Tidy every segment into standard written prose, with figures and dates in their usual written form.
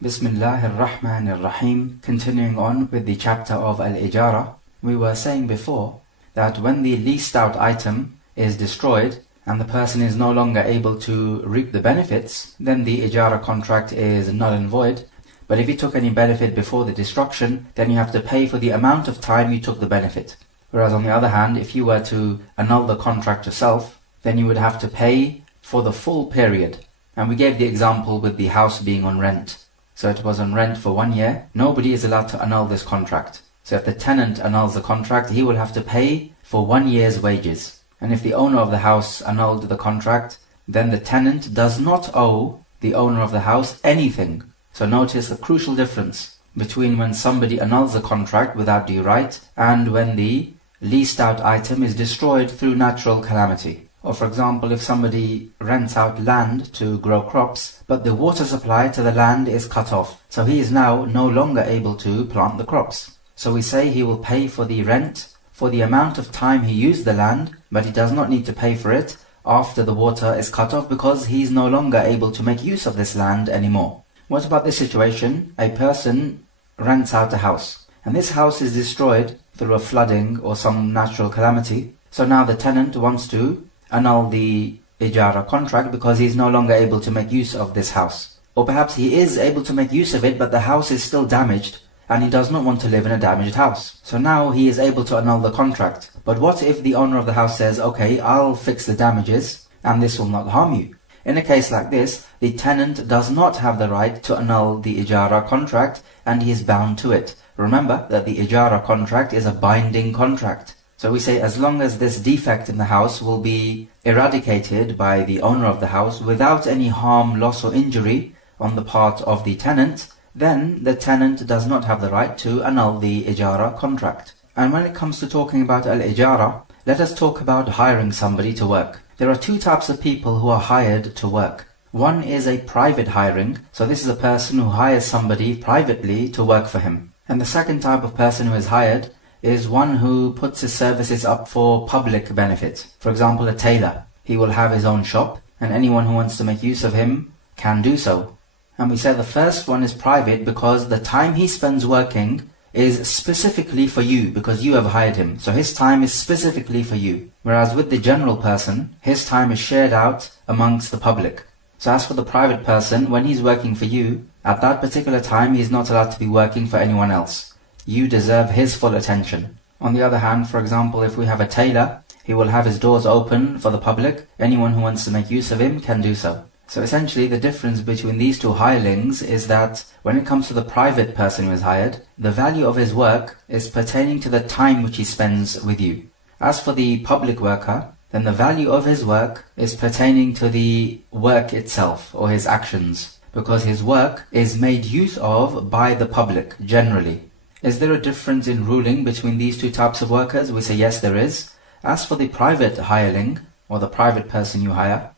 Bismillahir Rahmanir Rahim. Continuing on with the chapter of Al-Ijara, we were saying before that when the leased out item is destroyed and the person is no longer able to reap the benefits, then the Ijara contract is null and void. But if you took any benefit before the destruction, then you have to pay for the amount of time you took the benefit. Whereas on the other hand, if you were to annul the contract yourself, then you would have to pay for the full period. And we gave the example with the house being on rent. So it was on rent for 1 year. Nobody is allowed to annul this contract. So if the tenant annuls the contract, he will have to pay for 1 year's wages. And if the owner of the house annulled the contract, then the tenant does not owe the owner of the house anything. So notice the crucial difference between when somebody annuls a contract without due right and when the leased out item is destroyed through natural calamity. Or for example, if somebody rents out land to grow crops, but the water supply to the land is cut off, so he is now no longer able to plant the crops. So we say he will pay for the rent for the amount of time he used the land, but he does not need to pay for it after the water is cut off because he is no longer able to make use of this land anymore. What about this situation? A person rents out a house, and this house is destroyed through a flooding or some natural calamity. So now the tenant wants to annul the Ijara contract because he is no longer able to make use of this house. Or perhaps he is able to make use of it, but the house is still damaged and he does not want to live in a damaged house. So now he is able to annul the contract. But what if the owner of the house says, okay, I'll fix the damages and this will not harm you? In a case like this, the tenant does not have the right to annul the Ijara contract and he is bound to it. Remember that the Ijara contract is a binding contract. So we say as long as this defect in the house will be eradicated by the owner of the house without any harm, loss or injury on the part of the tenant, then the tenant does not have the right to annul the Ijara contract. And when it comes to talking about Al-Ijara, let us talk about hiring somebody to work. There are two types of people who are hired to work. One is a private hiring, so this is a person who hires somebody privately to work for him. And the second type of person who is hired is one who puts his services up for public benefit. For example, a tailor. He will have his own shop, and anyone who wants to make use of him can do so. And we say the first one is private because the time he spends working is specifically for you, because you have hired him. So his time is specifically for you. Whereas with the general person, his time is shared out amongst the public. So as for the private person, when he's working for you, at that particular time he is not allowed to be working for anyone else. You deserve his full attention. On the other hand, for example, if we have a tailor, he will have his doors open for the public. Anyone who wants to make use of him can do so. So essentially the difference between these two hirelings is that when it comes to the private person who is hired, the value of his work is pertaining to the time which he spends with you. As for the public worker, then the value of his work is pertaining to the work itself or his actions, because his work is made use of by the public generally. Is there a difference in ruling between these two types of workers? We say yes, there is. As for the private hireling, or the private person you hire,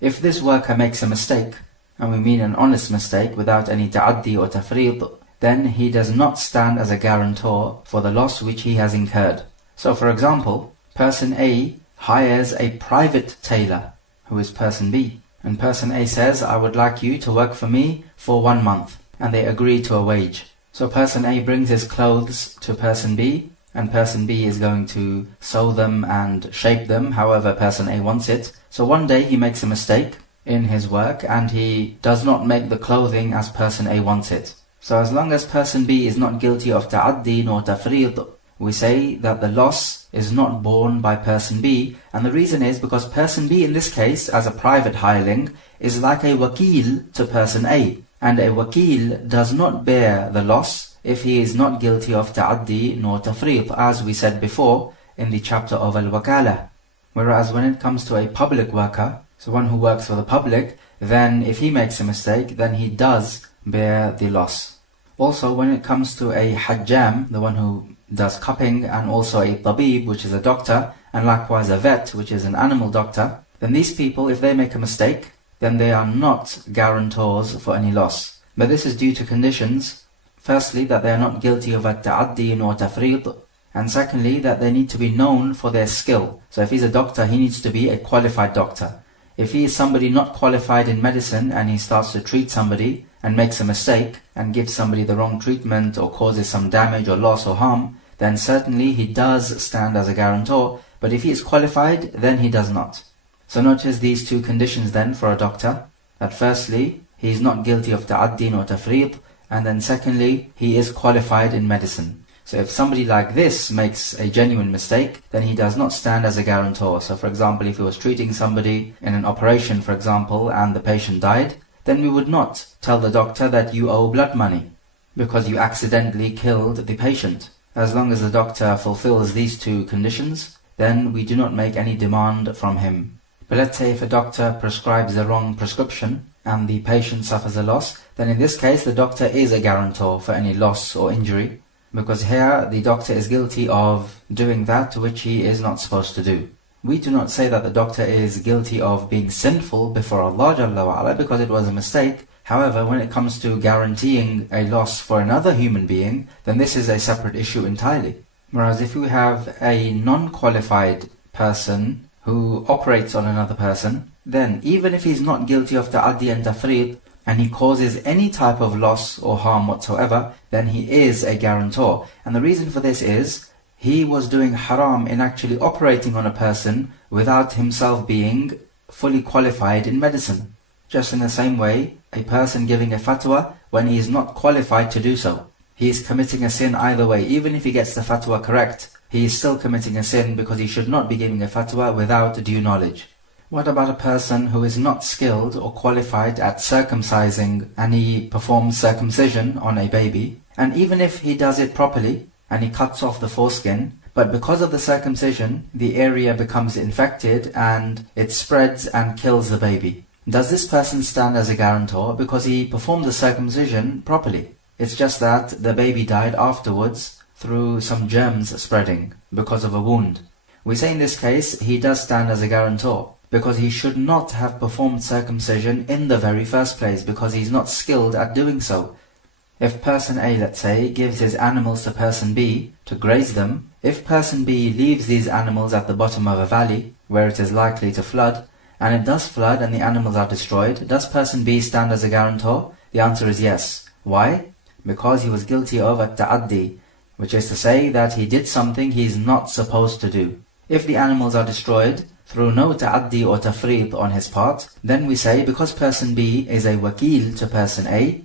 if this worker makes a mistake, and we mean an honest mistake without any ta'addi or tafreed, then he does not stand as a guarantor for the loss which he has incurred. So for example, person A hires a private tailor, who is person B. And person A says, I would like you to work for me for 1 month. And they agree to a wage. So person A brings his clothes to person B, and person B is going to sew them and shape them however person A wants it. So one day he makes a mistake in his work and he does not make the clothing as person A wants it. So as long as person B is not guilty of ta'addi nor tafreed, we say that the loss is not borne by person B, and the reason is because person B in this case, as a private hireling, is like a wakil to person A. And a wakil does not bear the loss if he is not guilty of ta'addi nor tafreed, as we said before in the chapter of al-wakalah. Whereas when it comes to a public worker, so one who works for the public, then if he makes a mistake, then he does bear the loss. Also, when it comes to a hajjam, the one who does cupping, and also a tabib, which is a doctor, and likewise a vet, which is an animal doctor, then these people, if they make a mistake, then they are not guarantors for any loss. But this is due to conditions. Firstly, that they are not guilty of at-ta'addi nor tafreed, and secondly, that they need to be known for their skill. So if he's a doctor, he needs to be a qualified doctor. If he is somebody not qualified in medicine and he starts to treat somebody and makes a mistake and gives somebody the wrong treatment or causes some damage or loss or harm, then certainly he does stand as a guarantor, but if he is qualified, then he does not. So notice these two conditions then for a doctor, that firstly, he is not guilty of ta'addin or tafreed, and then secondly, he is qualified in medicine. So if somebody like this makes a genuine mistake, then he does not stand as a guarantor. So for example, if he was treating somebody in an operation, for example, and the patient died, then we would not tell the doctor that you owe blood money because you accidentally killed the patient. As long as the doctor fulfills these two conditions, then we do not make any demand from him. But let's say if a doctor prescribes the wrong prescription and the patient suffers a loss, then in this case the doctor is a guarantor for any loss or injury, because here the doctor is guilty of doing that which he is not supposed to do. We do not say that the doctor is guilty of being sinful before Allah Jalla wa Ala because it was a mistake. However, when it comes to guaranteeing a loss for another human being, then this is a separate issue entirely. Whereas if you have a non-qualified person who operates on another person, then even if he's not guilty of ta'addi and tafreed, and he causes any type of loss or harm whatsoever, then he is a guarantor. And the reason for this is, he was doing haram in actually operating on a person without himself being fully qualified in medicine. Just in the same way, a person giving a fatwa when he is not qualified to do so, he is committing a sin either way. Even if he gets the fatwa correct, he is still committing a sin because he should not be giving a fatwa without due knowledge. What about a person who is not skilled or qualified at circumcising and he performs circumcision on a baby, and even if he does it properly and he cuts off the foreskin, but because of the circumcision the area becomes infected and it spreads and kills the baby, does this person stand as a guarantor because he performed the circumcision properly? It's just that the baby died afterwards through some germs spreading because of a wound. We say in this case he does stand as a guarantor because he should not have performed circumcision in the very first place because he's not skilled at doing so. If person A, let's say, gives his animals to person B to graze them, if person B leaves these animals at the bottom of a valley where it is likely to flood, and it does flood and the animals are destroyed, does person B stand as a guarantor? The answer is yes. Why? Because he was guilty of at-ta'addi, which is to say that he did something he's not supposed to do. If the animals are destroyed through no ta'addi or tafreed on his part, then we say because person B is a wakil to person A,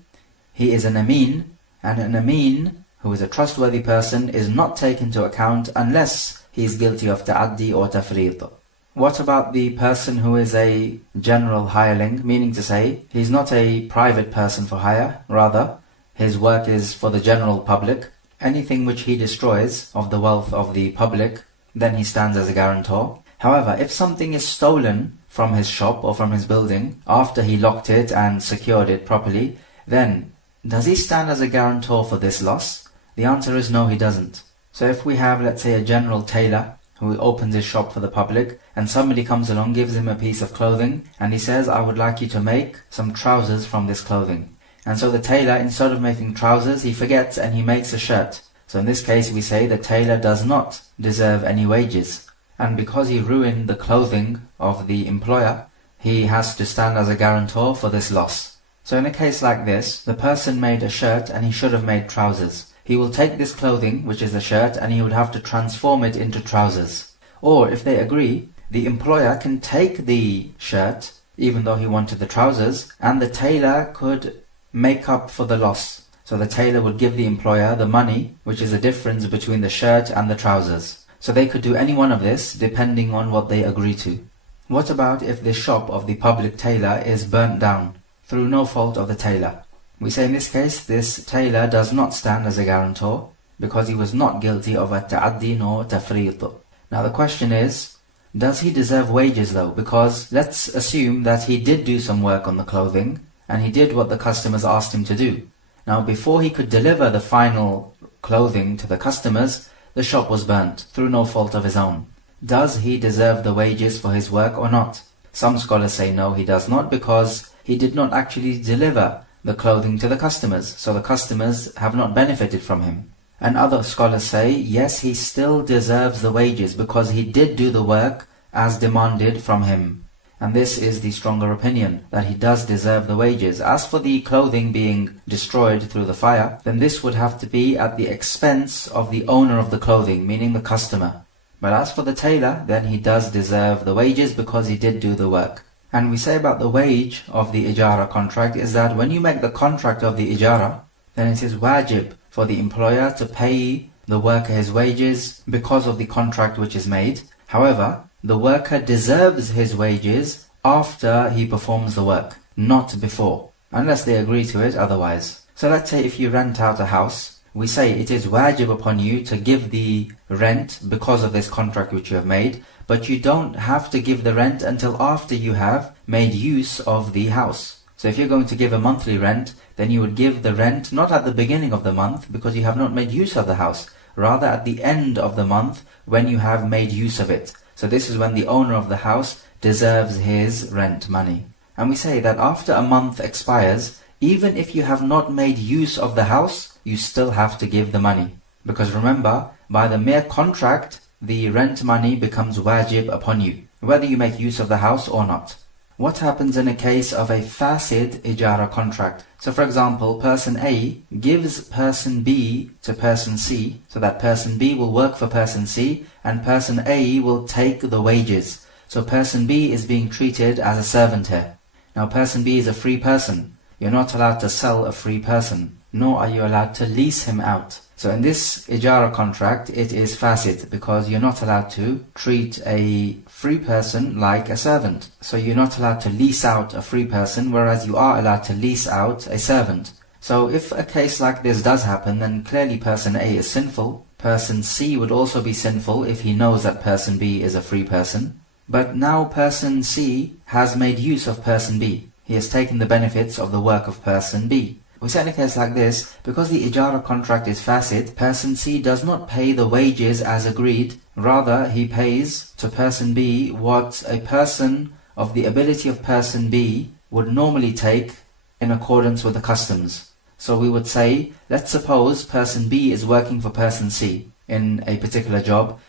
he is an ameen, and an ameen, who is a trustworthy person, is not taken into account unless he is guilty of ta'addi or tafreed. What about the person who is a general hireling, meaning to say, he's not a private person for hire, rather, his work is for the general public. Anything which he destroys of the wealth of the public, then he stands as a guarantor. However, if something is stolen from his shop or from his building, after he locked it and secured it properly, then does he stand as a guarantor for this loss? The answer is no, he doesn't. So if we have, let's say, a general tailor who opens his shop for the public, and somebody comes along, gives him a piece of clothing, and he says, I would like you to make some trousers from this clothing. And so the tailor, instead of making trousers, he forgets and he makes a shirt. So in this case we say the tailor does not deserve any wages. And because he ruined the clothing of the employer, he has to stand as a guarantor for this loss. So in a case like this, the person made a shirt and he should have made trousers. He will take this clothing, which is a shirt, and he would have to transform it into trousers. Or if they agree, the employer can take the shirt, even though he wanted the trousers, and the tailor could make up for the loss. So the tailor would give the employer the money, which is the difference between the shirt and the trousers. So they could do any one of this, depending on what they agree to. What about if the shop of the public tailor is burnt down, through no fault of the tailor? We say in this case, this tailor does not stand as a guarantor, because he was not guilty of a ta'addi nor tafreed. Now the question is, does he deserve wages though? Because let's assume that he did do some work on the clothing, and he did what the customers asked him to do. Now before he could deliver the final clothing to the customers, the shop was burnt, through no fault of his own. Does he deserve the wages for his work or not? Some scholars say no, he does not, because he did not actually deliver the clothing to the customers, so the customers have not benefited from him. And other scholars say, yes, he still deserves the wages, because he did do the work as demanded from him. And this is the stronger opinion, that he does deserve the wages. As for the clothing being destroyed through the fire, then this would have to be at the expense of the owner of the clothing, meaning the customer. But as for the tailor, then he does deserve the wages because he did do the work. And we say about the wage of the ijara contract is that when you make the contract of the ijara, then it is wajib for the employer to pay the worker his wages because of the contract which is made. However, the worker deserves his wages after he performs the work, not before, unless they agree to it otherwise. So let's say if you rent out a house, we say it is wajib upon you to give the rent because of this contract which you have made, but you don't have to give the rent until after you have made use of the house. So if you're going to give a monthly rent, then you would give the rent not at the beginning of the month because you have not made use of the house, rather at the end of the month when you have made use of it. So this is when the owner of the house deserves his rent money. And we say that after a month expires, even if you have not made use of the house, you still have to give the money. Because remember, by the mere contract, the rent money becomes wajib upon you, whether you make use of the house or not. What happens in a case of a fasid ijara contract? So for example, person A gives person B to person C, so that person B will work for person C, and person A will take the wages. So person B is being treated as a servant here. Now person B is a free person. You're not allowed to sell a free person, nor are you allowed to lease him out. So in this ijara contract, it is fasid, because you're not allowed to treat a free person like a servant. So you're not allowed to lease out a free person, whereas you are allowed to lease out a servant. So if a case like this does happen, then clearly person A is sinful. Person C would also be sinful if he knows that person B is a free person. But now person C has made use of person B. He has taken the benefits of the work of person B. We say in a case like this, because the ijara contract is fasid, person C does not pay the wages as agreed. Rather, he pays to person B what a person of the ability of person B would normally take in accordance with the customs. So we would say, let's suppose person B is working for person C in a particular job.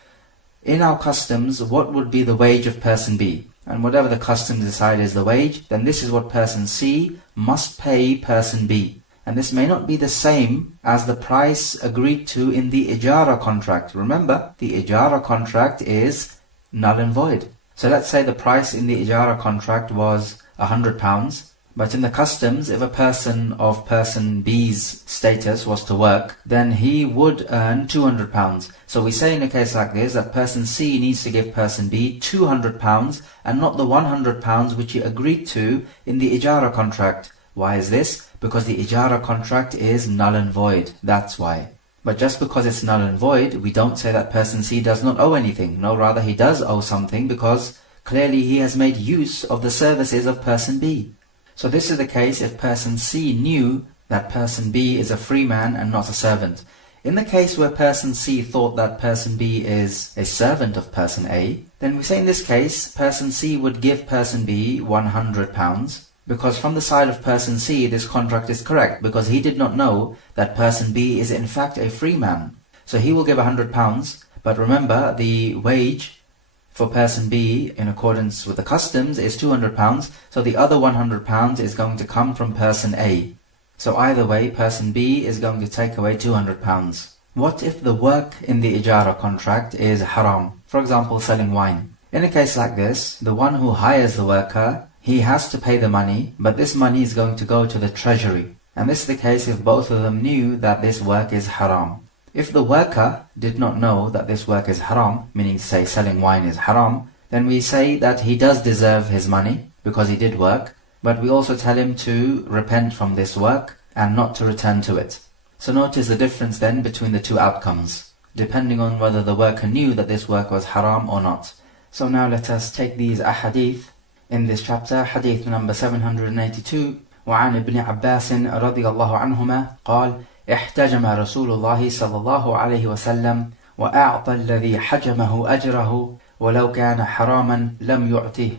In our customs, what would be the wage of person B? And whatever the customs decide is the wage, then this is what person C must pay person B. And this may not be the same as the price agreed to in the ijara contract. Remember, the ijara contract is null and void. So let's say the price in the ijara contract was £100, but in the customs, if a person of person B's status was to work, then he would earn £200. So we say in a case like this that person C needs to give person B £200 and not the £100 which he agreed to in the ijara contract. Why is this? Because the ijara contract is null and void. That's why. But just because it's null and void, we don't say that person C does not owe anything. No, rather he does owe something because clearly he has made use of the services of person B. So this is the case if person C knew that person B is a free man and not a servant. In the case where person C thought that person B is a servant of person A, then we say in this case, person C would give person B £100, because from the side of person C, this contract is correct, because he did not know that person B is in fact a free man. So he will give £100, but remember, the wage for person B, in accordance with the customs, is £200, so the other £100 is going to come from person A. So either way, person B is going to take away £200. What if the work in the ijara contract is haram? For example, selling wine. In a case like this, the one who hires the worker, he has to pay the money, but this money is going to go to the treasury. And this is the case if both of them knew that this work is haram. If the worker did not know that this work is haram, meaning to say selling wine is haram, then we say that he does deserve his money because he did work, but we also tell him to repent from this work and not to return to it. So notice the difference then between the two outcomes, depending on whether the worker knew that this work was haram or not. So now let us take these ahadith in this chapter. Hadith number 782. وعن ابن عباس رضي الله عنهما قال احتجم رسول الله صلى الله عليه وسلم وأعطى الذي حجمه أجره ولو كان حراما لم يعطه.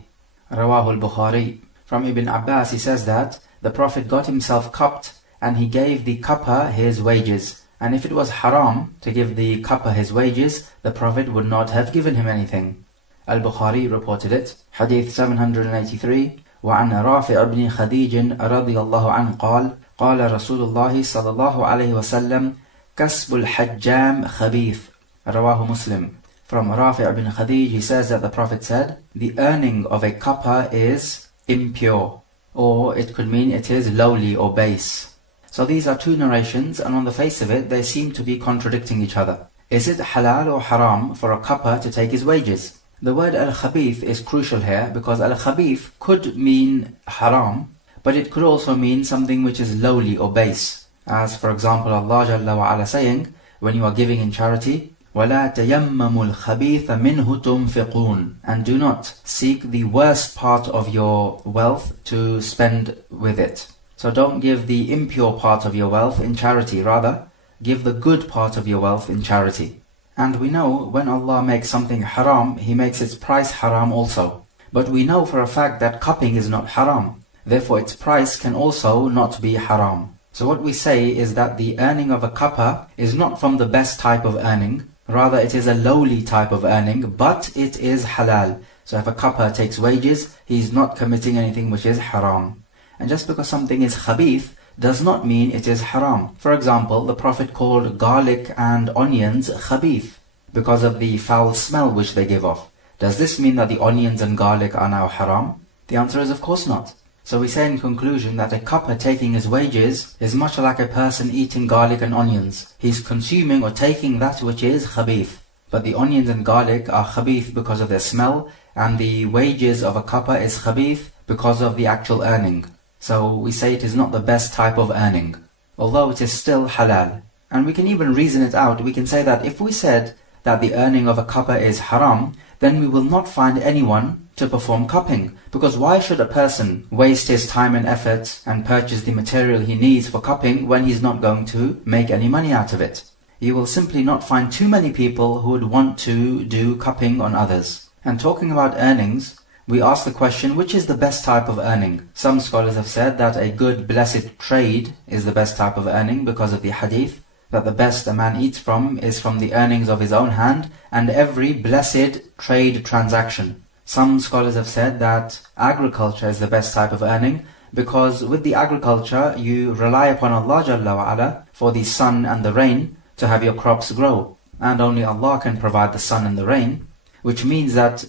رواه البخاري. From Ibn Abbas, he says that the Prophet got himself cupped and he gave the cupper his wages. And if it was haram to give the cupper his wages, the Prophet would not have given him anything. Al-Bukhari reported it. Hadith 783. وعن رافع بن خديج رضي الله عنه قال قال رسول الله صلى الله عليه وسلم كسب الحجام خبيث. رواه Muslim. From Rafi' bin Khadij, he says that the Prophet said, the earning of a copper is impure, or it could mean it is lowly or base. So these are two narrations, and on the face of it, they seem to be contradicting each other. Is it halal or haram for a copper to take his wages? The word al-khabith is crucial here, because al-khabith could mean haram, but it could also mean something which is lowly or base. As for example, Allah Jalla wa Ala saying, when you are giving in charity, وَلَا تَيَمَّمُوا الْخَبِيثَ مِنْهُ تُنْفِقُونَ, and do not seek the worst part of your wealth to spend with it. So don't give the impure part of your wealth in charity, rather give the good part of your wealth in charity. And we know when Allah makes something haram, He makes its price haram also. But we know for a fact that cupping is not haram. Therefore its price can also not be haram. So what we say is that the earning of a copper is not from the best type of earning. Rather it is a lowly type of earning, but it is halal. So if a copper takes wages, he is not committing anything which is haram. And just because something is khabith does not mean it is haram. For example, the Prophet called garlic and onions khabith because of the foul smell which they give off. Does this mean that the onions and garlic are now haram? The answer is of course not. So we say in conclusion that a copper taking his wages is much like a person eating garlic and onions. He's consuming or taking that which is khabith. But the onions and garlic are khabith because of their smell, and the wages of a copper is khabith because of the actual earning. So we say it is not the best type of earning, although it is still halal. And we can even reason it out. We can say that if we said that the earning of a copper is haram, then we will not find anyone to perform cupping. Because why should a person waste his time and effort and purchase the material he needs for cupping when he's not going to make any money out of it? You will simply not find too many people who would want to do cupping on others. And talking about earnings, we ask the question, which is the best type of earning? Some scholars have said that a good blessed trade is the best type of earning because of the hadith, that the best a man eats from is from the earnings of his own hand, and every blessed trade transaction. Some scholars have said that agriculture is the best type of earning, because with the agriculture you rely upon Allah Jalla wa Ala for the sun and the rain to have your crops grow. And only Allah can provide the sun and the rain, which means that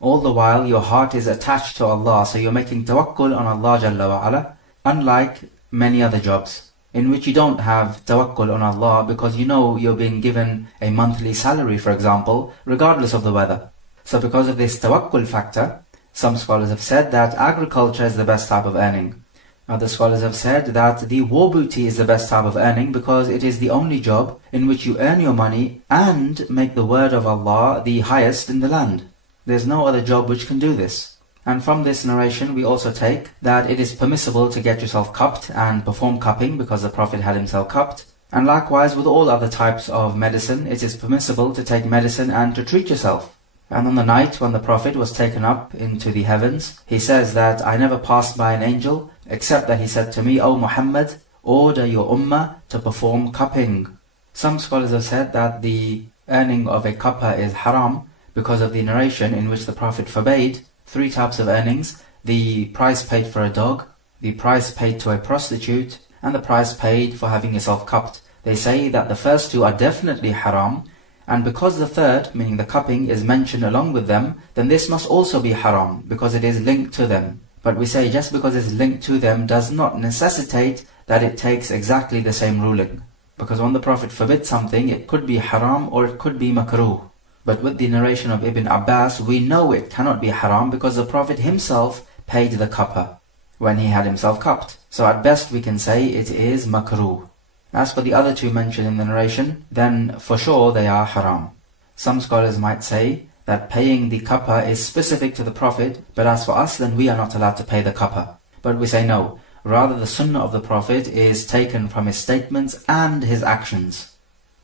all the while your heart is attached to Allah, so you're making tawakkul on Allah Jalla wa Ala, unlike many other jobs in which you don't have tawakkul on Allah because you know you're being given a monthly salary, for example, regardless of the weather. So because of this tawakkul factor, some scholars have said that agriculture is the best type of earning. Other scholars have said that the war booty is the best type of earning because it is the only job in which you earn your money and make the word of Allah the highest in the land. There's no other job which can do this. And from this narration we also take that it is permissible to get yourself cupped and perform cupping because the Prophet had himself cupped. And likewise with all other types of medicine, it is permissible to take medicine and to treat yourself. And on the night when the Prophet was taken up into the heavens, he says that I never passed by an angel except that he said to me, O Muhammad, order your ummah to perform cupping. Some scholars have said that the earning of a copper is haram because of the narration in which the Prophet forbade three types of earnings: the price paid for a dog, the price paid to a prostitute, and the price paid for having yourself cupped. They say that the first two are definitely haram, and because the third, meaning the cupping, is mentioned along with them, then this must also be haram because it is linked to them. But we say just because it's linked to them does not necessitate that it takes exactly the same ruling. Because when the Prophet forbids something, it could be haram or it could be makruh. But with the narration of Ibn Abbas, we know it cannot be haram because the Prophet himself paid the cupper when he had himself cupped. So at best we can say it is makruh. As for the other two mentioned in the narration, then for sure they are haram. Some scholars might say that paying the cupper is specific to the Prophet, but as for us, then we are not allowed to pay the cupper. But we say no, rather the sunnah of the Prophet is taken from his statements and his actions.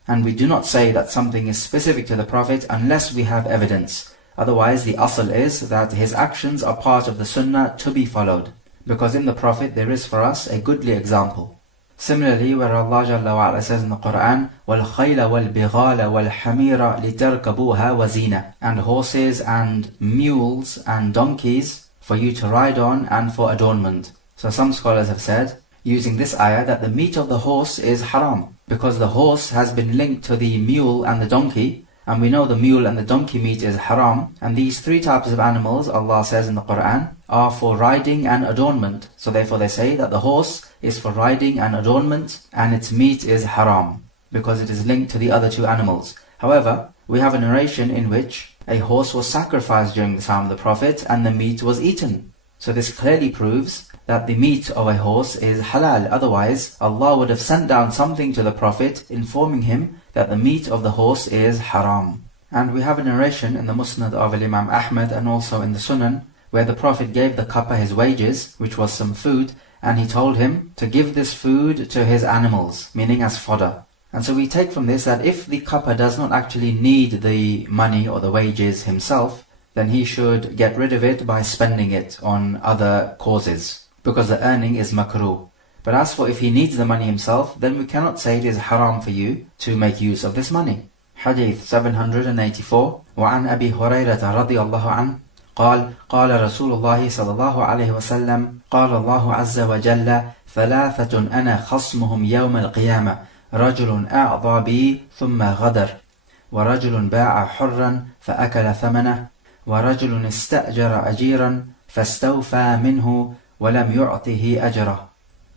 And we do not say that something is specific to the Prophet unless we have evidence. Otherwise the asl is that his actions are part of the sunnah to be followed. Because in the Prophet there is for us a goodly example. Similarly, where Allah Jalla wa Ala says in the Qur'an, وَالْخَيْلَ وَالْبِغَالَ وَالْحَمِيرَ لِتَرْكَبُوهَا وَزِينَةً, and horses and mules and donkeys for you to ride on and for adornment. So some scholars have said, using this ayah, that the meat of the horse is haram, because the horse has been linked to the mule and the donkey, and we know the mule and the donkey meat is haram, and these three types of animals, Allah says in the Qur'an, are for riding and adornment. So therefore they say that the horse is for riding and adornment, and its meat is haram, because it is linked to the other two animals. However, we have a narration in which a horse was sacrificed during the time of the Prophet, and the meat was eaten. So this clearly proves that the meat of a horse is halal. Otherwise, Allah would have sent down something to the Prophet informing him that the meat of the horse is haram. And we have a narration in the Musnad of Imam Ahmad and also in the Sunan, where the Prophet gave the kappa his wages, which was some food, and he told him to give this food to his animals, meaning as fodder. And so we take from this that if the kappa does not actually need the money or the wages himself, then he should get rid of it by spending it on other causes, because the earning is makruh. But as for if he needs the money himself, then we cannot say it is haram for you to make use of this money. Hadith 784. وعن أبي هريرة رضي الله عنه قال قال رسول الله صلى الله عليه وسلم قال الله عز وجل ثلاثة أنا خصمهم يوم القيامة رجل أعطى بي ثم غدر ورجل باع حرا فأكل ثمنه ورجل استأجر أجيرا فاستوفى منه ولم يعطه أجره.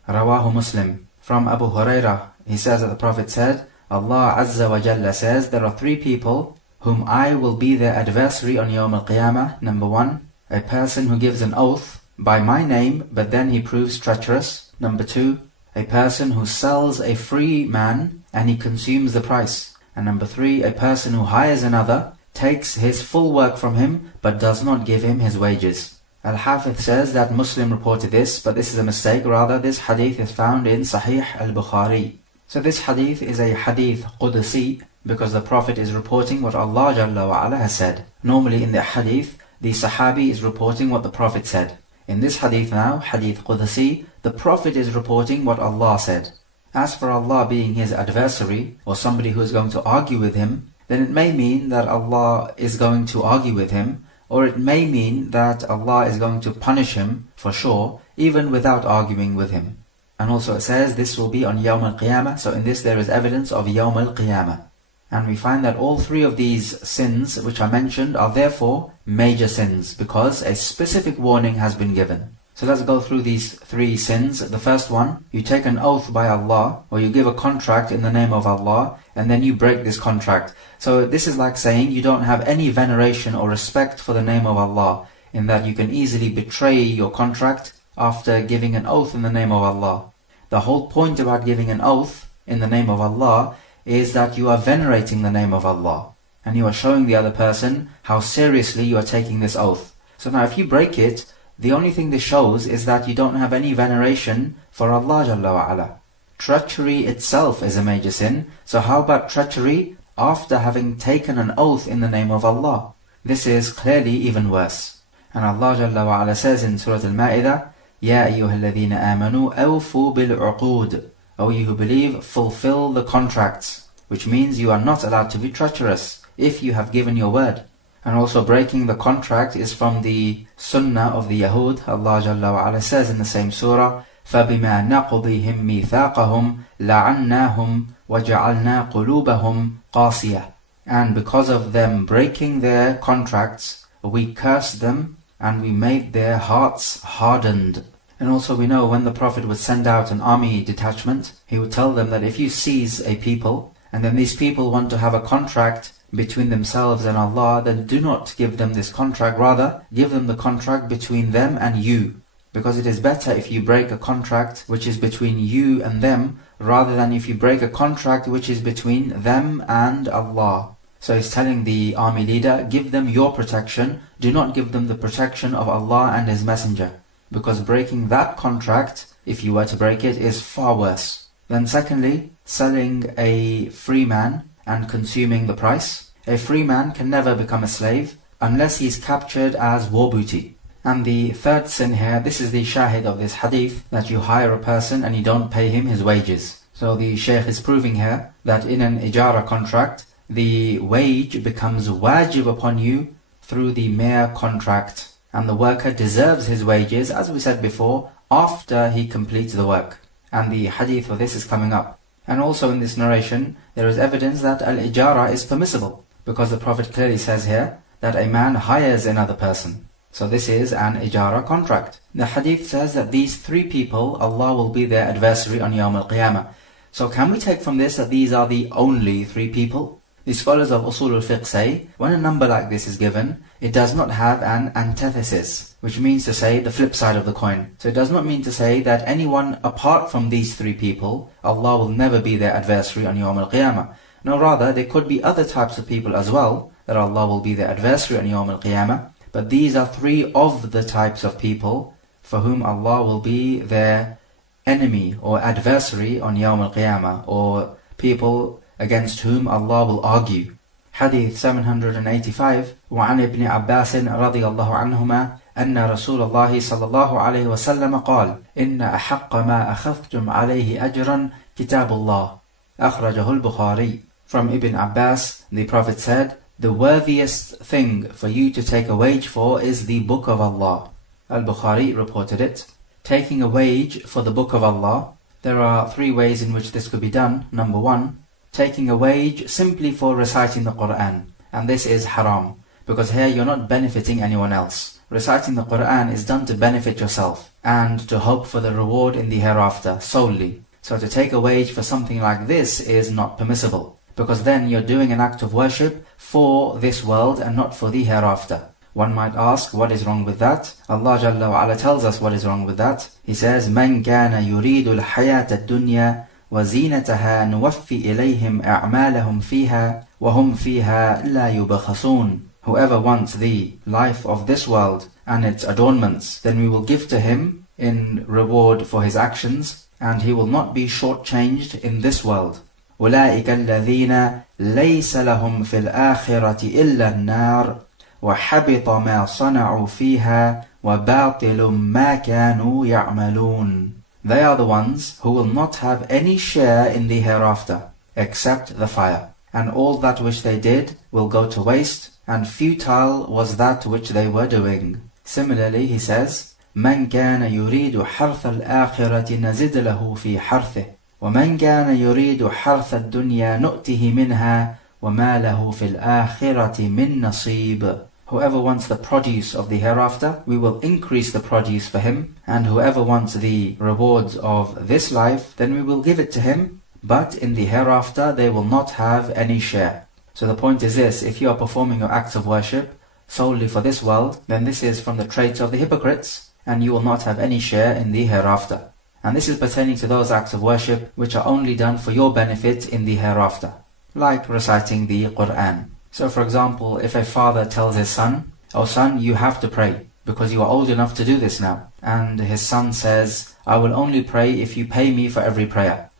Rawahu Muslim. From Abu Hurairah, he says that the Prophet said, Allah Azza wa Jalla says, there are three people whom I will be their adversary on Yawm al-Qiyamah. Number one, a person who gives an oath by my name, but then he proves treacherous. Number two, a person who sells a free man and he consumes the price. And number three, a person who hires another, takes his full work from him, but does not give him his wages. Al-Hafidh says that Muslim reported this, but this is a mistake. Rather, this hadith is found in Sahih al-Bukhari. So this hadith is a hadith Qudsi, because the Prophet is reporting what Allah Jalla wa Ala has said. Normally in the hadith, the Sahabi is reporting what the Prophet said. In this hadith now, hadith Qudsi, the Prophet is reporting what Allah said. As for Allah being his adversary, or somebody who is going to argue with him, then it may mean that Allah is going to argue with him, or it may mean that Allah is going to punish him for sure, even without arguing with him. And also it says this will be on Yawm al-Qiyamah, so in this there is evidence of Yawm al-Qiyamah. And we find that all three of these sins which are mentioned are therefore major sins, because a specific warning has been given. So let's go through these three sins. The first one, you take an oath by Allah, or you give a contract in the name of Allah, and then you break this contract. So this is like saying you don't have any veneration or respect for the name of Allah, in that you can easily betray your contract after giving an oath in the name of Allah. The whole point about giving an oath in the name of Allah is that you are venerating the name of Allah, and you are showing the other person how seriously you are taking this oath. So now if you break it, the only thing this shows is that you don't have any veneration for Allah Jalla wa Ala. Treachery itself is a major sin, so how about treachery after having taken an oath in the name of Allah? This is clearly even worse. And Allah Jalla wa Ala says in Surah Al-Ma'idah, Ya ayyuhalladhina amanu awfu bil-uqud. O you who believe, fulfill the contracts. Which means you are not allowed to be treacherous if you have given your word. And also breaking the contract is from the sunnah of the Yahud. Allah Jalla wa Ala says in the same surah, فَبِمَا نَقْضِهِمْ مِيثَاقَهُمْ لَعَنَّاهُمْ وَجَعَلْنَا قُلُوبَهُمْ قَاسِيَةً. And because of them breaking their contracts, we cursed them and we made their hearts hardened. And also we know when the Prophet would send out an army detachment, he would tell them that if you seize a people, and then these people want to have a contract between themselves and Allah, then do not give them this contract, rather give them the contract between them and you. Because it is better if you break a contract which is between you and them, rather than if you break a contract which is between them and Allah. So he's telling the army leader, give them your protection, do not give them the protection of Allah and His Messenger. Because breaking that contract, if you were to break it, is far worse. Then secondly, selling a free man and consuming the price. A free man can never become a slave unless he is captured as war booty. And the third sin here, this is the shahid of this hadith, that you hire a person and you don't pay him his wages. So the Shaykh is proving here that in an ijara contract, the wage becomes wajib upon you through the mere contract. And the worker deserves his wages, as we said before, after he completes the work. And the hadith for this is coming up. And also in this narration, there is evidence that al-ijara is permissible, because the Prophet clearly says here that a man hires another person. So this is an ijara contract. The hadith says that these three people, Allah will be their adversary on Yawm al-Qiyamah. So can we take from this that these are the only three people? The scholars of Usul al-Fiqh say, when a number like this is given, it does not have an antithesis, which means to say the flip side of the coin. So it does not mean to say that anyone apart from these three people, Allah will never be their adversary on Yawm al-Qiyamah. No, rather, there could be other types of people as well, that Allah will be their adversary on Yawm al-Qiyamah. But these are three of the types of people for whom Allah will be their enemy or adversary on Yawm al-Qiyamah, or people against whom Allah will argue. Hadith 785, وعن ابن عباس رضي الله عنهما أن رسول الله صلى الله عليه وسلم قال إن أحق ما أخذتم عليه أجرا كتاب الله أخرجه البخاري. From Ibn Abbas, the Prophet said, the worthiest thing for you to take a wage for is the Book of Allah. Al-Bukhari reported it. Taking a wage for the Book of Allah, there are three ways in which this could be done. Number one, taking a wage simply for reciting the Qur'an. And this is haram, because here you're not benefiting anyone else. Reciting the Qur'an is done to benefit yourself and to hope for the reward in the hereafter solely. So to take a wage for something like this is not permissible, because then you're doing an act of worship for this world and not for the hereafter. One might ask, what is wrong with that? Allah Jalla wa Ala tells us what is wrong with that. He says, مَنْ كَانَ يُرِيدُ الْحَيَاةَ الدُّنْيَا وَزِينَتَهَا نُوَفِّ إِلَيْهِمْ أَعْمَالَهُمْ فِيهَا وَهُمْ فِيهَا لَا يُبْخَسُونَ. Whoever wants the life of this world and its adornments, then we will give to him in reward for his actions, and he will not be shortchanged in this world. أُولَٰئِكَ الَّذِينَ لَيْسَ لَهُمْ فِي الْآخِرَةِ إِلَّا النَّارِ وَحَبِطَ مَا صَنَعُوا فِيهَا وَبَاطِلٌ مَا كَانُوا يَعْمَلُونَ. They are the ones who will not have any share in the hereafter, except the fire. And all that which they did will go to waste, and futile was that which they were doing. Similarly, he says, مَنْ كَانَ يُرِيدُ حَرْثَ الْآخِرَةِ نَزِدْ لَهُ فِي حَرْثِهِ وَمَنْ كَانَ يُرِيدُ حَرْثَ الدُّنْيَا نُؤْتِهِ مِنْهَا وَمَا لَهُ فِي الْآخِرَةِ مِنْ نَصِيبٍ. Whoever wants the produce of the hereafter, we will increase the produce for him, and whoever wants the rewards of this life, then we will give it to him, but in the hereafter they will not have any share. So the point is this, if you are performing your acts of worship solely for this world, then this is from the traits of the hypocrites, and you will not have any share in the hereafter. And this is pertaining to those acts of worship which are only done for your benefit in the hereafter, like reciting the Qur'an. So for example, if a father tells his son, "Oh son, you have to pray, because you are old enough to do this now." And his son says, "I will only pray if you pay me for every prayer."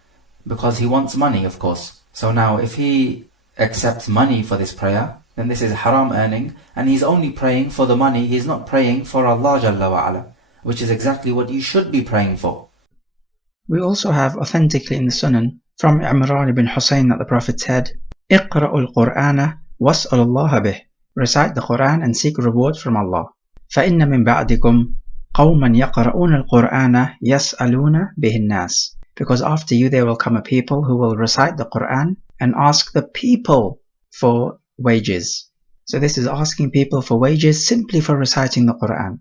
Because he wants money, of course. So now if he accepts money for this prayer, then this is haram earning, and he's only praying for the money, he's not praying for Allah Jalla wa Ala, which is exactly what you should be praying for. We also have authentically in the Sunan from Imran ibn Hussein that the Prophet said, اقرأوا القرآن واسألوا الله به. Recite the Qur'an and seek reward from Allah. فإن من بعدكم قوما يقرؤون القرآن يسألون به الناس. Because after you there will come a people who will recite the Qur'an and ask the people for wages. So this is asking people for wages simply for reciting the Qur'an.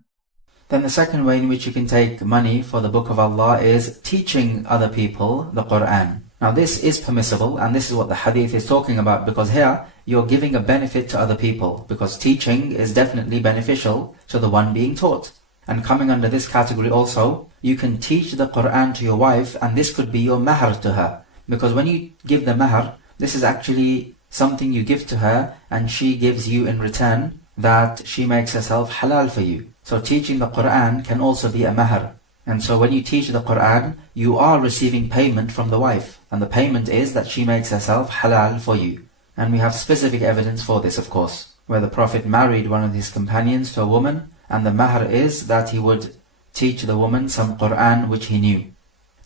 Then the second way in which you can take money for the Book of Allah is teaching other people the Qur'an. Now this is permissible, and this is what the hadith is talking about, because here you're giving a benefit to other people, because teaching is definitely beneficial to the one being taught. And coming under this category also, you can teach the Qur'an to your wife, and this could be your mahar to her. Because when you give the mahar, this is actually something you give to her, and she gives you in return that she makes herself halal for you. So teaching the Qur'an can also be a mahar. And so when you teach the Qur'an, you are receiving payment from the wife. And the payment is that she makes herself halal for you. And we have specific evidence for this, of course, where the Prophet married one of his companions to a woman, and the mahr is that he would teach the woman some Qur'an which he knew.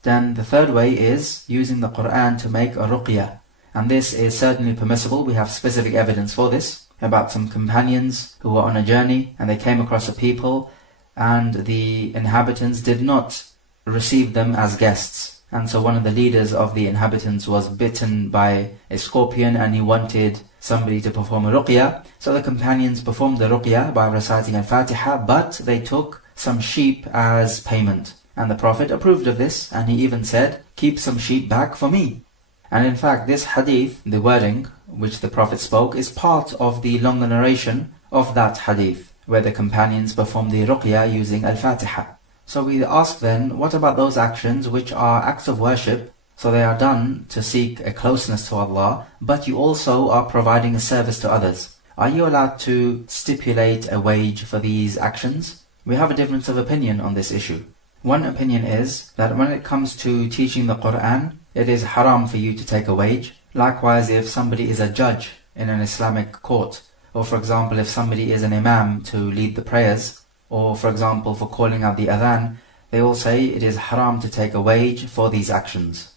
Then the third way is using the Qur'an to make a ruqyah, and this is certainly permissible. We have specific evidence for this about some companions who were on a journey and they came across a people and the inhabitants did not receive them as guests. And so one of the leaders of the inhabitants was bitten by a scorpion and he wanted somebody to perform a ruqyah. So the companions performed the ruqyah by reciting al-Fatiha, but they took some sheep as payment. And the Prophet approved of this, and he even said, keep some sheep back for me. And in fact, this hadith, the wording which the Prophet spoke, is part of the longer narration of that hadith, where the companions performed the ruqyah using al-Fatiha. So we ask then, what about those actions which are acts of worship? So they are done to seek a closeness to Allah, but you also are providing a service to others. Are you allowed to stipulate a wage for these actions? We have a difference of opinion on this issue. One opinion is that when it comes to teaching the Qur'an, it is haram for you to take a wage. Likewise, if somebody is a judge in an Islamic court, or for example, if somebody is an imam to lead the prayers, or for example, for calling out the adhan, they all say it is haram to take a wage for these actions.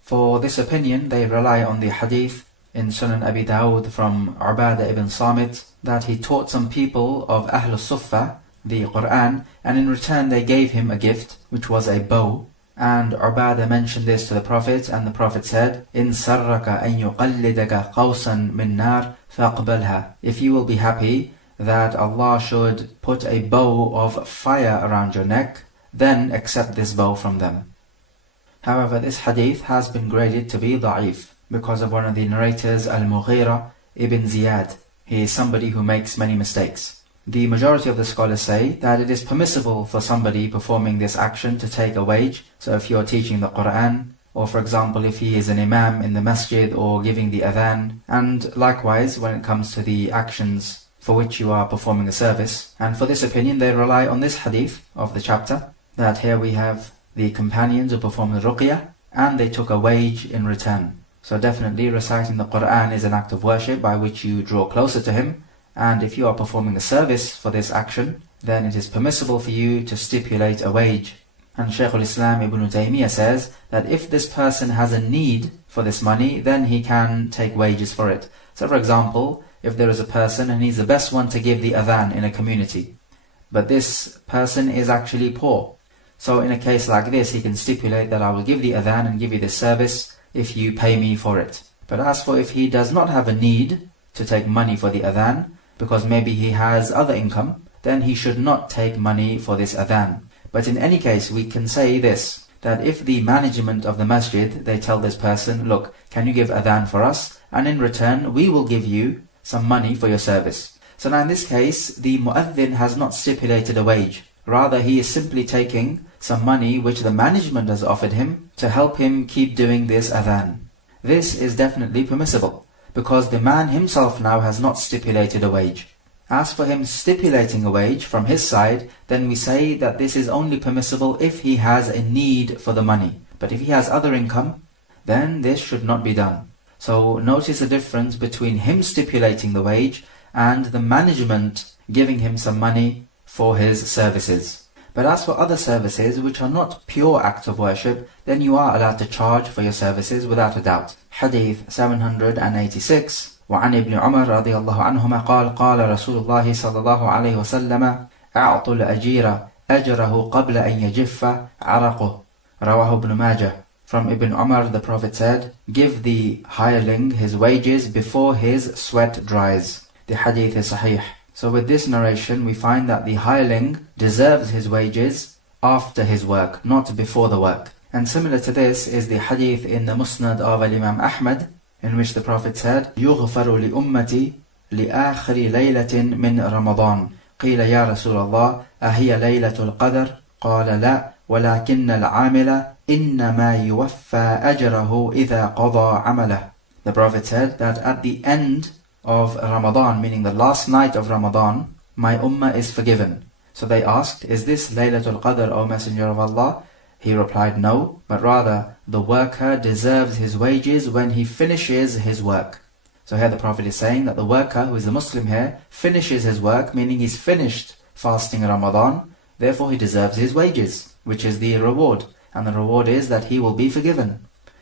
For this opinion, they rely on the hadith in Sunan Abi Dawud from Ubadah ibn Samit, that he taught some people of Ahlul Suffah the Qur'an, and in return they gave him a gift, which was a bow. And Ubadah mentioned this to the Prophet, and the Prophet said, إِن سَرَّكَ أَن يُقَلِّدَكَ قَوْسًا مِن نَارٍ فَاقْبَلْهَا. If you will be happy that Allah should put a bow of fire around your neck, then accept this bow from them. However, this hadith has been graded to be da'if because of one of the narrators, Al-Mughira ibn Ziyad. He is somebody who makes many mistakes. The majority of the scholars say that it is permissible for somebody performing this action to take a wage. So if you're teaching the Qur'an, or for example if he is an imam in the masjid or giving the adhan, and likewise when it comes to the actions for which you are performing a service. And for this opinion they rely on this hadith of the chapter, that here we have the companions who performed the ruqyah and they took a wage in return. So definitely reciting the Qur'an is an act of worship by which you draw closer to him, and if you are performing a service for this action, then it is permissible for you to stipulate a wage. And Shaykh al-Islam Ibn Taymiyyah says that if this person has a need for this money, then he can take wages for it. So for example, if there is a person and he's the best one to give the adhan in a community, but this person is actually poor, so in a case like this he can stipulate that I will give the adhan and give you this service if you pay me for it. But as for if he does not have a need to take money for the adhan, because maybe he has other income, then he should not take money for this adhan. But in any case we can say this, that if the management of the masjid, they tell this person, look, can you give adhan for us, and in return we will give you some money for your service. So now in this case, the mu'adhin has not stipulated a wage. Rather, he is simply taking some money which the management has offered him to help him keep doing this adhan. This is definitely permissible, because the man himself now has not stipulated a wage. As for him stipulating a wage from his side, then we say that this is only permissible if he has a need for the money. But if he has other income, then this should not be done. So notice the difference between him stipulating the wage and the management giving him some money for his services. But as for other services which are not pure acts of worship, then you are allowed to charge for your services without a doubt. Hadith 786. وعن ابن عمر رضي الله عنهما قال قال رسول الله صلى الله عليه وسلم أعطوا الأجير أجره قبل أن يجف عرقه. رواه ابن ماجه. From Ibn Umar, the Prophet said, give the hireling his wages before his sweat dries. The hadith is sahih. So with this narration we find that the hireling deserves his wages after his work, not before the work. And similar to this is the hadith in the Musnad of Imam Ahmad, in which the Prophet said, يغفر لأمتي لآخر ليلة من رمضان. قيل يا رسول الله أهي ليلة القدر؟ قال لا ولكن العامل إنما يوفى أجره إذا قضى عمله. The Prophet said that at the end of Ramadan, meaning the last night of Ramadan, my ummah is forgiven. So they asked, is this Laylatul Qadr, O Messenger of Allah? He replied, no, but rather the worker deserves his wages when he finishes his work. So here the Prophet is saying that the worker, who is a Muslim here, finishes his work, meaning he's finished fasting Ramadan, therefore he deserves his wages, which is the reward. And the reward is that he will be forgiven.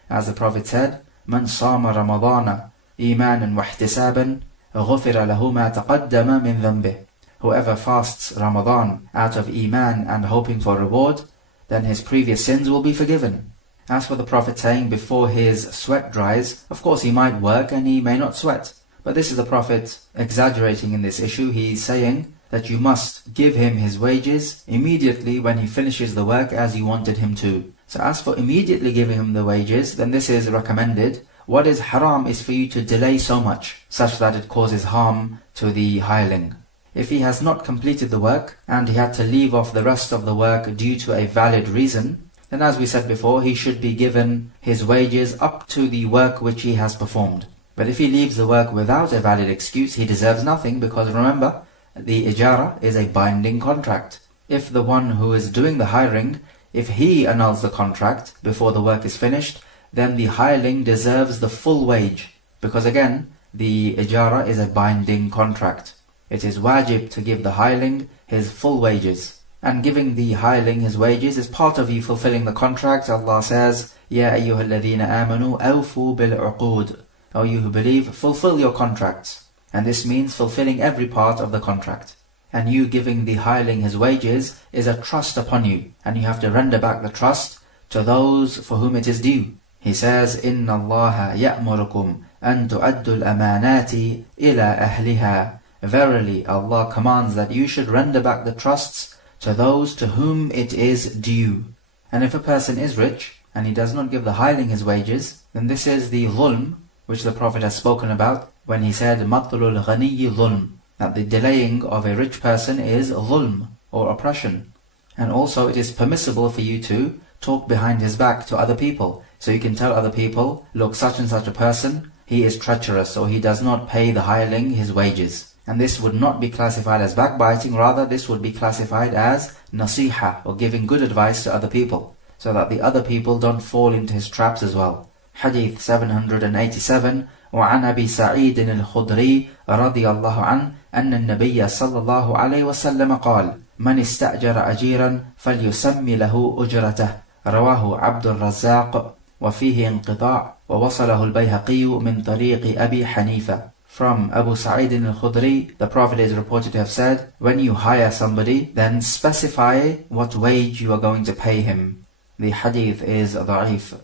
As the Prophet said, "Man sama Ramadana imanan wa ihtisaban, ghufira lahu ma taqaddama min dhanbih." Whoever fasts Ramadan out of iman and hoping for reward, then his previous sins will be forgiven. As for the Prophet saying before his sweat dries, of course he might work and he may not sweat. But this is the Prophet exaggerating in this issue. He is saying that you must give him his wages immediately when he finishes the work as you wanted him to. So as for immediately giving him the wages, then this is recommended. What is haram is for you to delay so much, such that it causes harm to the hireling. If he has not completed the work, and he had to leave off the rest of the work due to a valid reason, then as we said before, he should be given his wages up to the work which he has performed. But if he leaves the work without a valid excuse, he deserves nothing, because remember, the ijara is a binding contract. If the one who is doing the hiring, if he annuls the contract before the work is finished, then the hireling deserves the full wage, because again, the ijara is a binding contract. It is wajib to give the hireling his full wages. And giving the hireling his wages is part of you fulfilling the contract. Allah says, "Ya ayyuhalladhina amanu awfu bil-uqud." O you who believe, fulfill your contracts. And this means fulfilling every part of the contract. And you giving the hireling his wages is a trust upon you, and you have to render back the trust to those for whom it is due. He says, "Inna Allaha ya'murukum an tu'addu al-amanati ila ahliha." Verily, Allah commands that you should render back the trusts to those to whom it is due. And if a person is rich, and he does not give the hireling his wages, then this is the dhulm, which the Prophet has spoken about when he said, "Matlul ghaniyyi dhulm," that the delaying of a rich person is dhulm, or oppression. And also it is permissible for you to talk behind his back to other people. So you can tell other people, look, such and such a person, he is treacherous, or he does not pay the hireling his wages. And this would not be classified as backbiting, rather this would be classified as nasiha, or giving good advice to other people, so that the other people don't fall into his traps as well. Hadith 787, وعن أبي سعيد الخدري رضي الله عنه أن النبي صلى الله عليه وسلم قال: من استأجر أجيرا فليسمي له أجرته. رواه عبد الرزاق وفيه انقطاع ووصله البيهقي من طريق أبي حنيفة. From Abu Sa'id al-Khudri, the Prophet is reported to have said, when you hire somebody, then specify what wage you are going to pay him. The hadith is da'if.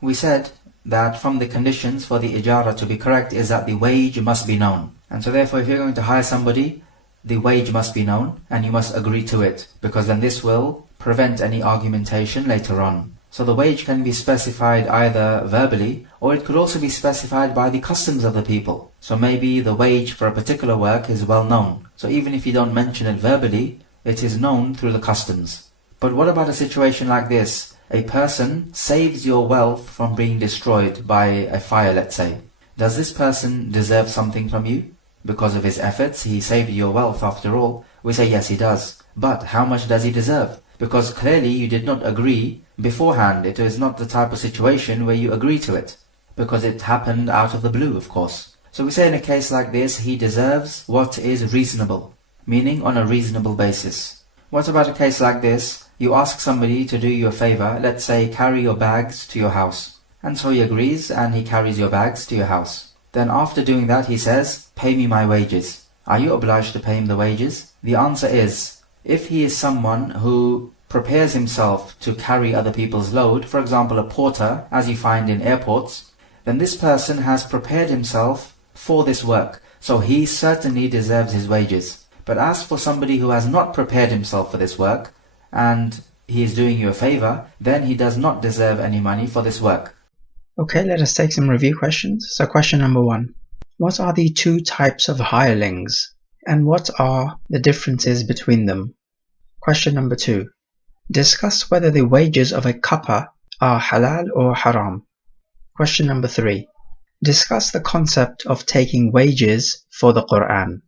We said that from the conditions for the ijara to be correct is that the wage must be known. And so therefore, if you're going to hire somebody, the wage must be known, and you must agree to it, because then this will prevent any argumentation later on. So the wage can be specified either verbally, or it could also be specified by the customs of the people. So maybe the wage for a particular work is well known. So even if you don't mention it verbally, it is known through the customs. But what about a situation like this? A person saves your wealth from being destroyed by a fire, let's say. Does this person deserve something from you? Because of his efforts, he saved your wealth after all. We say yes, he does. But how much does he deserve? Because clearly you did not agree beforehand. It is not the type of situation where you agree to it, because it happened out of the blue, of course. So we say in a case like this, he deserves what is reasonable, meaning on a reasonable basis. What about a case like this? You ask somebody to do you a favor, let's say carry your bags to your house. And so he agrees and he carries your bags to your house. Then after doing that he says, pay me my wages. Are you obliged to pay him the wages? The answer is, if he is someone who prepares himself to carry other people's load, for example a porter, as you find in airports, then this person has prepared himself for this work, so he certainly deserves his wages. But as for somebody who has not prepared himself for this work, and he is doing you a favor, then he does not deserve any money for this work. Okay, let us take some review questions. So question number 1. What are the two types of hirelings, and what are the differences between them? Question number 2. Discuss whether the wages of a cuppa are halal or haram. Question number 3. Discuss the concept of taking wages for the Qur'an.